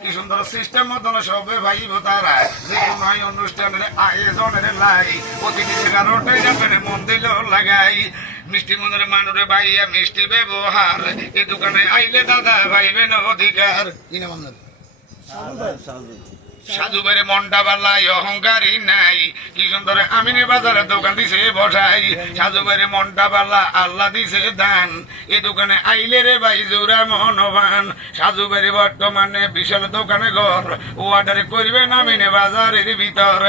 কি সুন্দর সিস্টেম মতন সবে ভাইব তারা যে কোনো অনুষ্ঠানের আয়োজনের লাই প্রতিদিন 11টায় যাবেন মন দিল লাগাই মিষ্টি মনের মানুরে ভাইয়া মিষ্টি ব্যবহার এই দোকানে আইলে দাদা ভাইবেন অধিকার কি নাম আপনার সাজু বাইরে মনটা বালাই অহংকারী নাই কি সুন্দর আমিনে বাজারে দোকান দিছে বসাই সাজু বাইরে মনটা বালা আল্লাহ দিছে দান এ দোকানে আইলে রে ভাই জোড়া মহনবান সাজু বাইরে বর্তমানে বিশাল দোকানে ঘর ও অর্ডারে করবেন আমিনে বাজারের ভিতর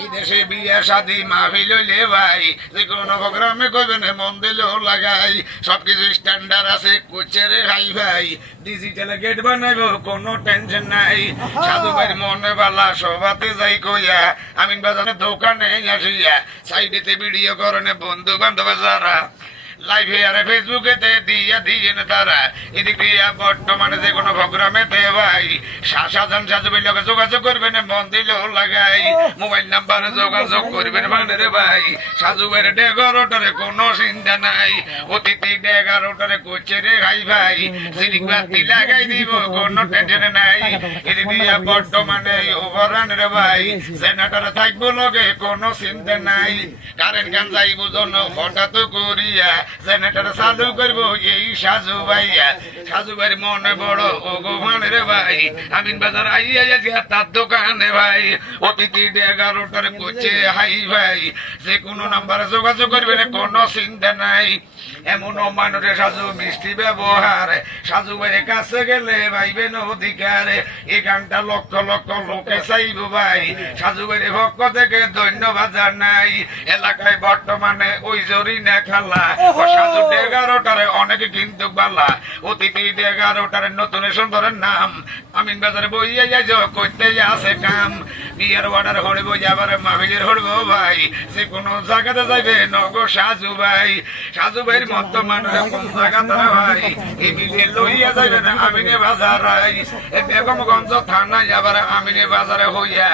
এই দেশে বিয়া শাদী মাহফিল হইলে ভাই যে কোনো প্রোগ্রামে করবেন মন দিলেও লাগাই সবকিছু স্ট্যান্ডার্ড আছে কোচেরে হাই ভাই ডিজিটাল গেট বানাইব কোনো টেনশন নাই সাধু ভাই মনে বালা সবাতে যাই কইয়া আমিন বাজারে দোকানে আসিয়া সাইডেতে ভিডিও করেন বন্ধু বান্ধব যারা লাইভে আর ফেসবুকে দিয়া দিয়েন তারা এদিক দিয়া বর্তমানে যে কোনো প্রোগ্রামে ভাই শাহজাহান সাজু ভাই লোকে যোগাযোগ করবেন মন দিলেও লাগাই মোবাইল নাম্বারে যোগাযোগ করবেন মানে রে ভাই সাজু ভাইয়ের 11টারে কোনো চিন্তা নাই অতিথি 11টারে কোচে রে ভাই ভাই সিলিং বাতি লাগাই দিব কোনো টেনশন নাই এদিক দিয়া বর্তমানে ওভারান রে ভাই জেনারেটর থাকবো লগে কোনো চিন্তা নাই কারেন্ট গান যাইব জন হঠাৎ করিয়া জেনারেটর চালু করবো এই সাজু ভাইয়া সাজু ভাইয়ের মনে বড় ও গোমান রে ভাই আমিন বাজার আইয়া যাচ্ছি তার দোকানে ভাই অতিথি 11টার কোচে হাই ভাই যে কোনো নাম্বারে যোগাযোগ করবেন কোনো চিন্তা নাই এমন মানুষের সাজু মিষ্টি ব্যবহার সাজু ভাইয়ের কাছে গেলে ভাইবেন অধিকার এই গানটা লক্ষ লক্ষ লোকে চাইব ভাই সাজু ভাইয়ের পক্ষ থেকে ধন্যবাদ জানাই এলাকায় বর্তমানে ওই জরি না খালা সাজু 11টারে অনেকে কিন্তু বালা অতিথি 11টারে নতুন সুন্দরের নাম আমিন বাজারে বইয়া যাই করতে আছে কাম বিয়ের অর্ডার হড়বো যাবার মাহফিলের হড়বো ভাই যে কোনো জায়গাতে যাইবে নগো সাজু ভাই সাজু ভাইয়ের মতো মানুষের কোন জায়গাতে ভাই এই মিলিয়ে লইয়া যাইবে না আমিনে বাজার বেগমগঞ্জ থানায় আবার আমিনে বাজারে হইয়া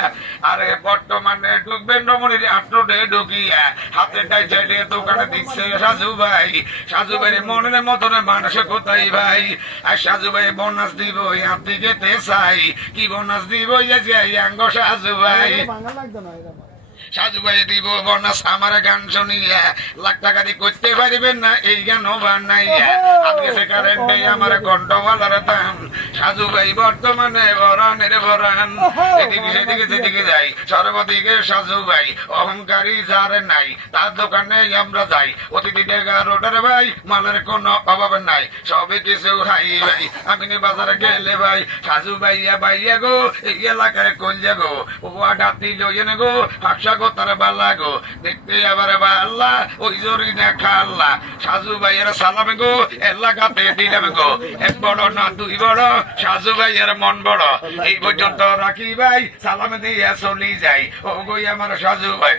আরে বর্তমানে ঢুকবেন রমণীর আটটে ঢুকিয়া হাতে টাইটে দোকানে দিচ্ছে সাজু ভাই সাজু ভাইয়ের মনের মতনে মানুষে কোথায় ভাই আর সাজু ভাই বোনাস দিব আপনি যেতে চাই কি বোনাস দিব আঙ্গ সাজু ভাই সাজু ভাই দিব বোনাস আমার গান শুনিয়া লাখ টাকা দিয়ে করতে পারবেন না এই গান বানাইয়া আজকে সে কারেন্টে আমার ঘন্টওয়ালার দাম সাজু ভাই বর্তমানে বরানের বরান এদিকে সেদিকে যেদিকে যাই সর্বদিকে সাজু ভাই অহংকারী যার নাই তার দোকানে আমরা যাই অতিথি 11টার ভাই মালের কোনো অভাব নাই সবে কিছু হাই ভাই আমি বাজারে গেলে ভাই সাজু ভাইয়া ভাইয়া গো এই এলাকায় কইয়া গো ও ডাতি লইয়েন গো হাসা গো তার বালা গো দেখতে আবার বাল্লা ওই জরি না খাল্লা সাজু ভাইয়ের সালাম গো এলাকাতে দিলাম গো এক বড় না দুই বড় সাজু ভাইয়ের মন বড় এই পর্যন্ত রাখি ভাই সালাম দিয়ে চলি যাই ও গই আমার সাজু ভাই।